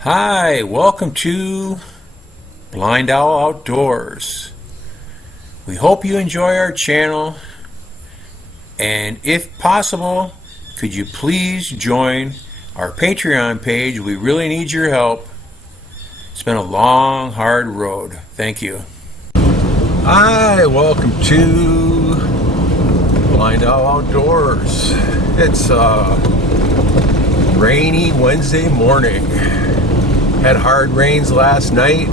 Hi, welcome to BlindOwl Outdoors. We hope you enjoy our channel, and if possible, could you please join our Patreon page? We really need your help. It's been a long, hard road. Thank you. Hi, welcome to BlindOwl Outdoors. It's a rainy Wednesday morning. Had hard rains last night.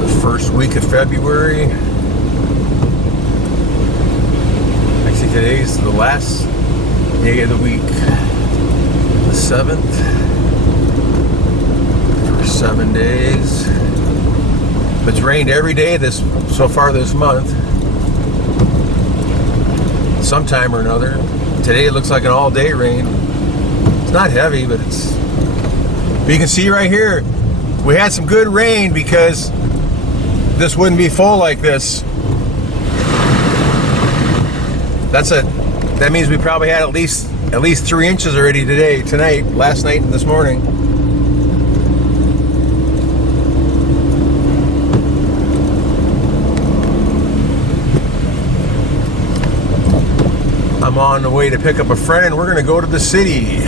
The first week of February. Actually, today's the last day of the week. The 7th. For 7 days. It's rained every day so far this month. Sometime or another. Today it looks like an all-day rain. It's not heavy, but it's... But you can see right here, we had some good rain because this wouldn't be full like this. That means we probably had at least 3 inches already tonight, last night and this morning. I'm on the way to pick up a friend. We're gonna go to the city.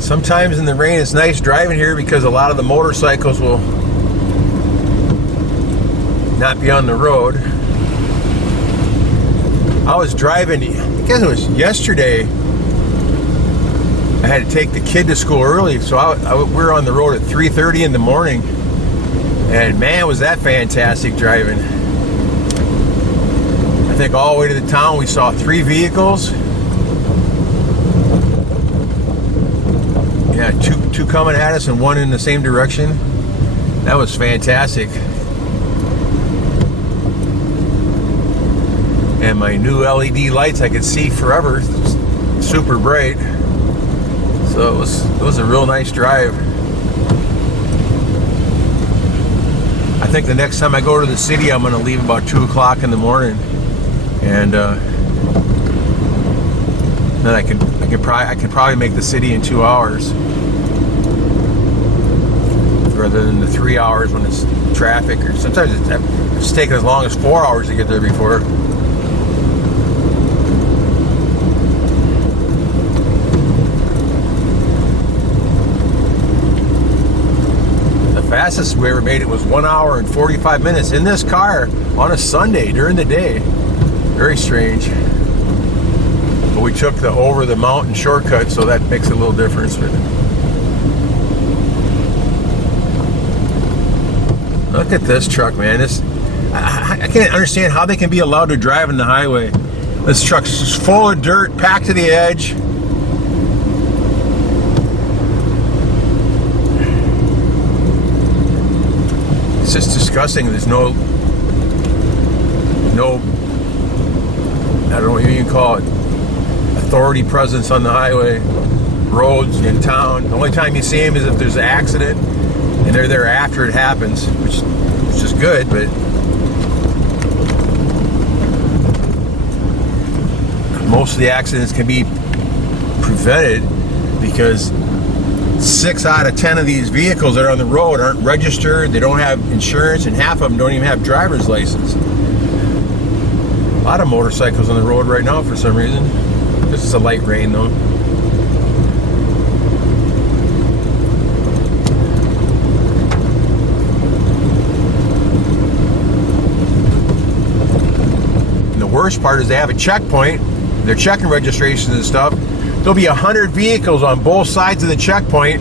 Sometimes in the rain it's nice driving here because a lot of the motorcycles will not be on the road. I was driving, I guess it was yesterday, I had to take the kid to school early, so we were on the road at 3:30 in the morning, and man was that fantastic driving. I think all the way to the town we saw 3 vehicles. Yeah, two coming at us and 1 in the same direction. That was fantastic. And my new LED lights, I could see forever. Super bright. So it was a real nice drive. I think the next time I go to the city, I'm going to leave about 2 o'clock in the morning, and then I can probably make the city in 2 hours, rather than the 3 hours when it's traffic, or sometimes it's taken as long as 4 hours to get there before. The fastest we ever made it was 1 hour and 45 minutes in this car on a Sunday during the day. Very strange. But we took the over the mountain shortcut, so that makes a little difference. But look at this truck, man. I can't understand how they can be allowed to drive on the highway. This truck's just full of dirt, packed to the edge. It's just disgusting. There's no, I don't know what you can call it, authority presence on the highway, roads in town. The only time you see them is if there's an accident, and they're there after it happens, which is good, but most of the accidents can be prevented because 6 out of 10 of these vehicles that are on the road aren't registered, they don't have insurance, and half of them don't even have driver's license. A lot of motorcycles on the road right now for some reason. This is a light rain though. And the worst part is they have a checkpoint. They're checking registrations and stuff. There'll be 100 vehicles on both sides of the checkpoint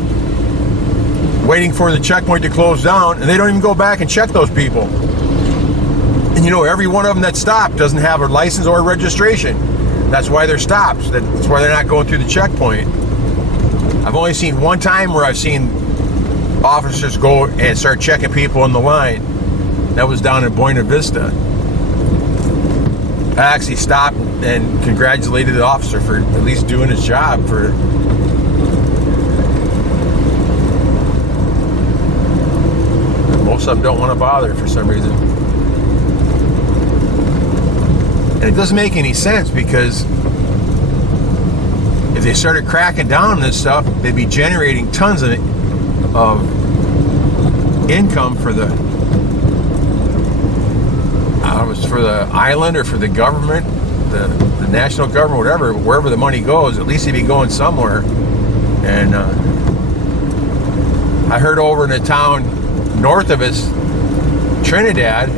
waiting for the checkpoint to close down, and they don't even go back and check those people. And you know, every one of them that stopped doesn't have a license or a registration. That's why they're stopped. That's why they're not going through the checkpoint. I've only seen one time where I've seen officers go and start checking people in the line. That was down in Buena Vista. I actually stopped and congratulated the officer for at least doing his job. Most of them don't want to bother for some reason. And it doesn't make any sense, because if they started cracking down on this stuff, they'd be generating tons of income for the for the island, or for the government, the national government, whatever, wherever the money goes. At least it'd be going somewhere. And I heard over in the town north of us, Trinidad,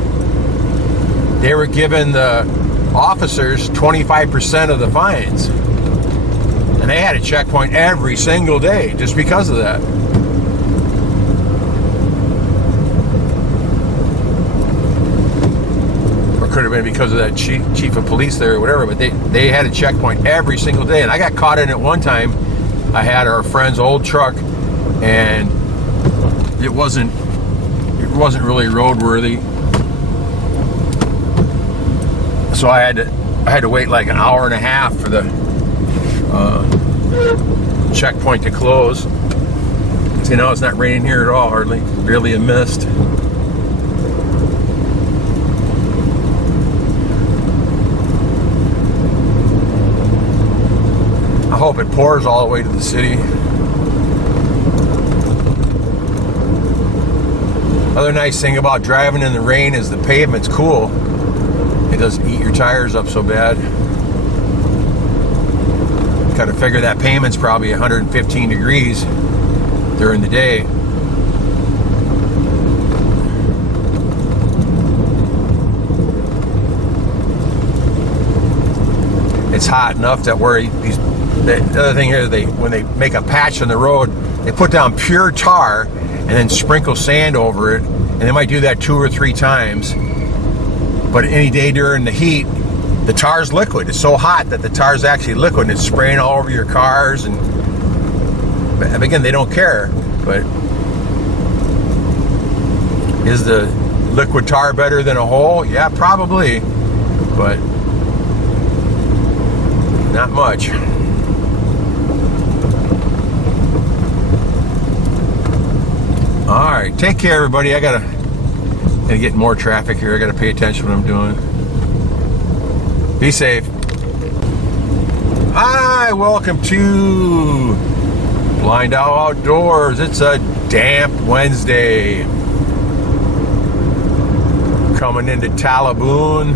they were giving the officers 25% of the fines, and they had a checkpoint every single day just because of that. Or could have been because of that chief of police there or whatever, but they had a checkpoint every single day. And I got caught in it one time. I had our friend's old truck, and it wasn't really roadworthy, so I had to wait like an hour and a half for the checkpoint to close. See, now it's not raining here at all, hardly, barely a mist. I hope it pours all the way to the city. Other nice thing about driving in the rain is the pavement's cool. It doesn't eat your tires up so bad. Got to figure that pavement's probably 115 degrees during the day. It's hot enough that where the other thing here, when they make a patch on the road, they put down pure tar and then sprinkle sand over it, and they might do that 2 or 3 times. But any day during the heat, the tar's liquid. It's so hot that the tar's actually liquid, and it's spraying all over your cars. And again, they don't care. But is the liquid tar better than a whole? Yeah, probably, but not much. All right, take care, everybody. I gotta get more traffic here. I gotta pay attention to what I'm doing. Be safe. Hi, welcome to BlindOwl Outdoors. It's a damp Wednesday. Coming into Talaboon.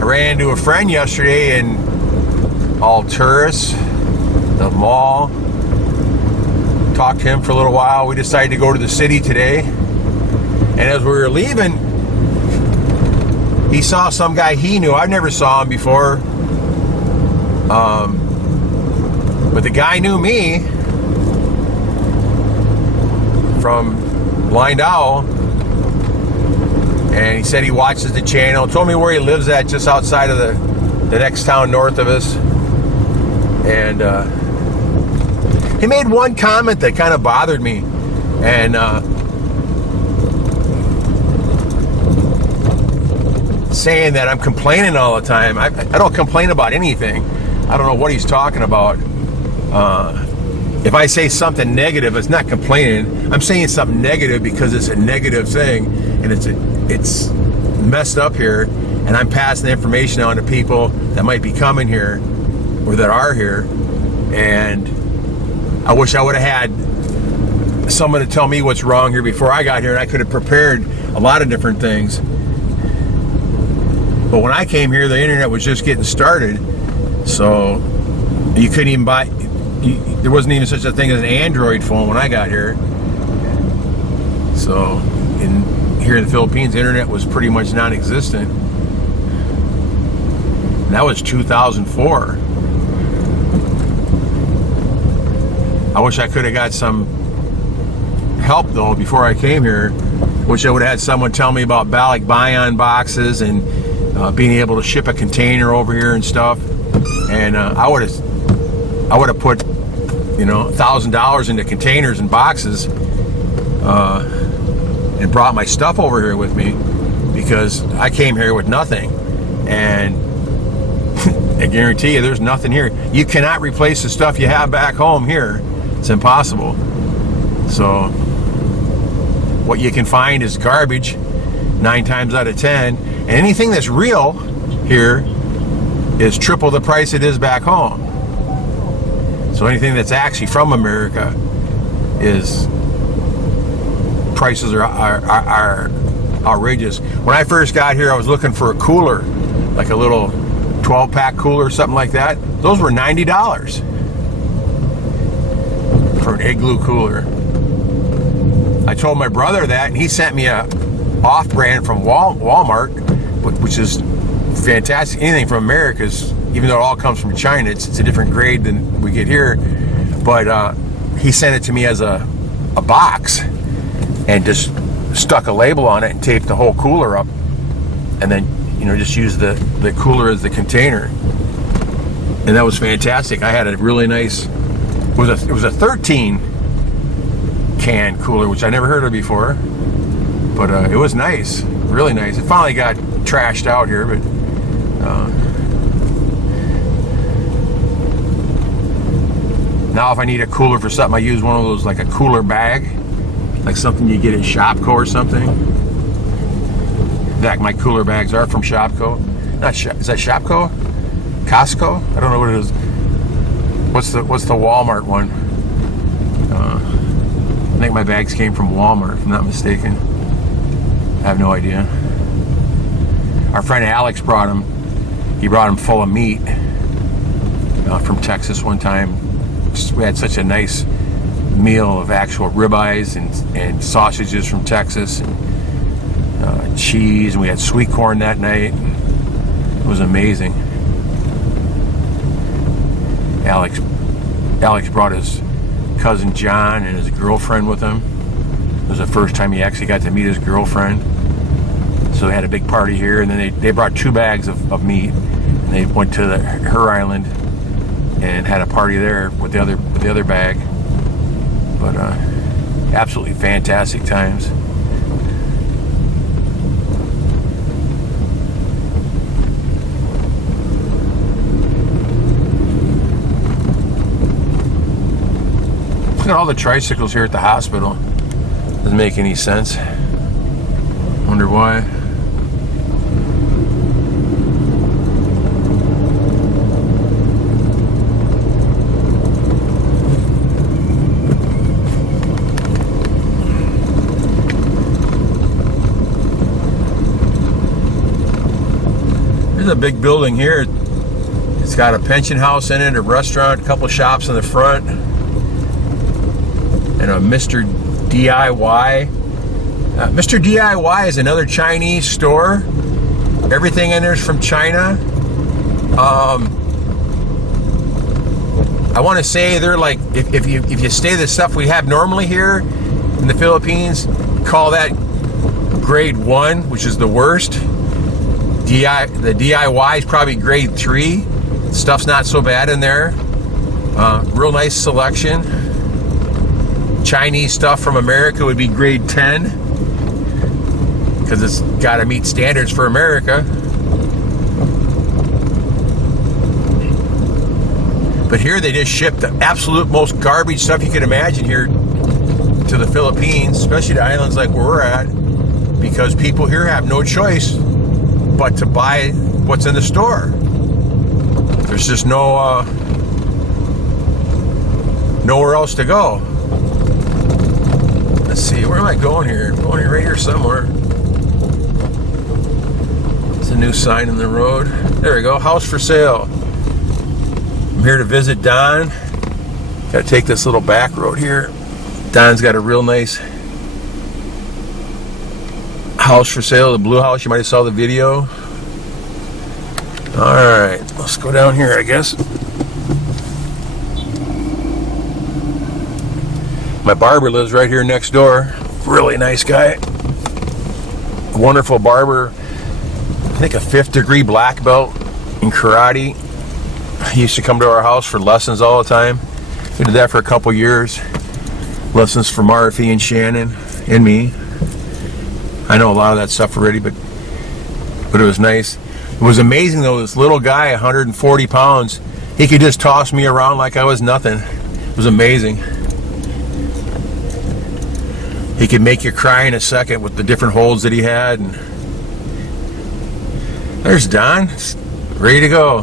I ran into a friend yesterday in Alturas, the mall. Talked to him for a little while. We decided to go to the city today. And as we were leaving, he saw some guy he knew. I never saw him before. But the guy knew me from Blind Owl. And he said he watches the channel. Told me where he lives at, just outside of the next town north of us. And he made one comment that kind of bothered me, and saying that I'm complaining all the time. I don't complain about anything. I don't know what he's talking about. If I say something negative, it's not complaining. I'm saying something negative because it's a negative thing, and it's messed up here, and I'm passing the information on to people that might be coming here or that are here. And I wish I would have had someone to tell me what's wrong here before I got here, and I could have prepared a lot of different things. But when I came here, the internet was just getting started, so you couldn't even buy. There wasn't even such a thing as an Android phone when I got here. So here in the Philippines, the internet was pretty much non-existent. And that was 2004. I wish I could have got some help though before I came here. Wish I would have had someone tell me about buy-on boxes and being able to ship a container over here and stuff. And I would have put $1,000 into containers and boxes and brought my stuff over here with me, because I came here with nothing. And I guarantee you there's nothing here. You cannot replace the stuff you have back home here. It's impossible. So what you can find is garbage, 9 times out of 10. And anything that's real here is triple the price it is back home. So anything that's actually from America is prices are outrageous. When I first got here, I was looking for a cooler, like a little 12-pack cooler or something like that. Those were $90 for an Igloo cooler. I told my brother that, and he sent me a off-brand from Walmart, which is fantastic. Anything from America is, even though it all comes from China, it's a different grade than we get here. But he sent it to me as a box and just stuck a label on it and taped the whole cooler up, and then just used the cooler as the container. And that was fantastic. I had a really nice, it was a 13 can cooler, which I never heard of before, but it was nice, really nice. It finally got trashed out here, but now if I need a cooler for something, I use one of those, like a cooler bag, like something you get at Shopko or something. In fact, my cooler bags are from Shopko. Is that Shopko? Costco? I don't know what it is. What's the Walmart one? I think my bags came from Walmart, if I'm not mistaken. I have no idea. Our friend Alex brought them. He brought them full of meat from Texas one time. We had such a nice meal of actual ribeyes and sausages from Texas, and cheese, and we had sweet corn that night. It was amazing. Alex brought his cousin John and his girlfriend with him. It was the first time he actually got to meet his girlfriend. So they had a big party here, and then they brought 2 bags of meat, and they went to her island and had a party there with the other bag. But absolutely fantastic times. Look at all the tricycles here at the hospital. Doesn't make any sense. Wonder why. There's a big building here. It's got a pension house in it, a restaurant, a couple shops in the front, and a Mr. DIY. Mr. DIY is another Chinese store. Everything in there is from China. I want to say they're like, if you stay the stuff we have normally here in the Philippines, call that grade 1, which is the worst. The DIY is probably grade 3. Stuff's not so bad in there. Real nice selection. Chinese stuff from America would be grade 10, because it's got to meet standards for America. But here they just ship the absolute most garbage stuff you can imagine here to the Philippines, especially the islands like where we're at, because people here have no choice but to buy what's in the store. There's just nowhere else to go. Let's see, where am I going here? I'm going right here somewhere. It's a new sign in the road. There we go, house for sale. I'm here to visit Don. Got to take this little back road here. Don's got a real nice house for sale, the blue house. You might have saw the video. Alright, let's go down here, I guess. My barber lives right here next door. Really nice guy. Wonderful barber. I think a 5th degree black belt in karate. He used to come to our house for lessons all the time. We did that for a couple years. Lessons for Marife and Shannon and me. I know a lot of that stuff already, but it was nice. It was amazing though, this little guy, 140 pounds, he could just toss me around like I was nothing. It was amazing. He could make you cry in a second with the different holds that he had. And there's Don, ready to go.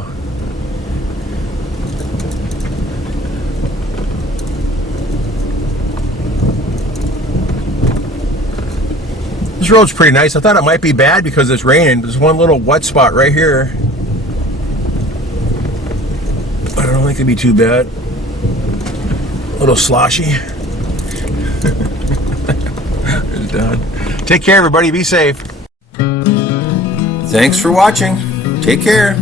This road's pretty nice. I thought it might be bad because it's raining. There's one little wet spot right here. I don't think it'd be too bad. A little sloshy. It's done. Take care, everybody. Be safe. Thanks for watching. Take care.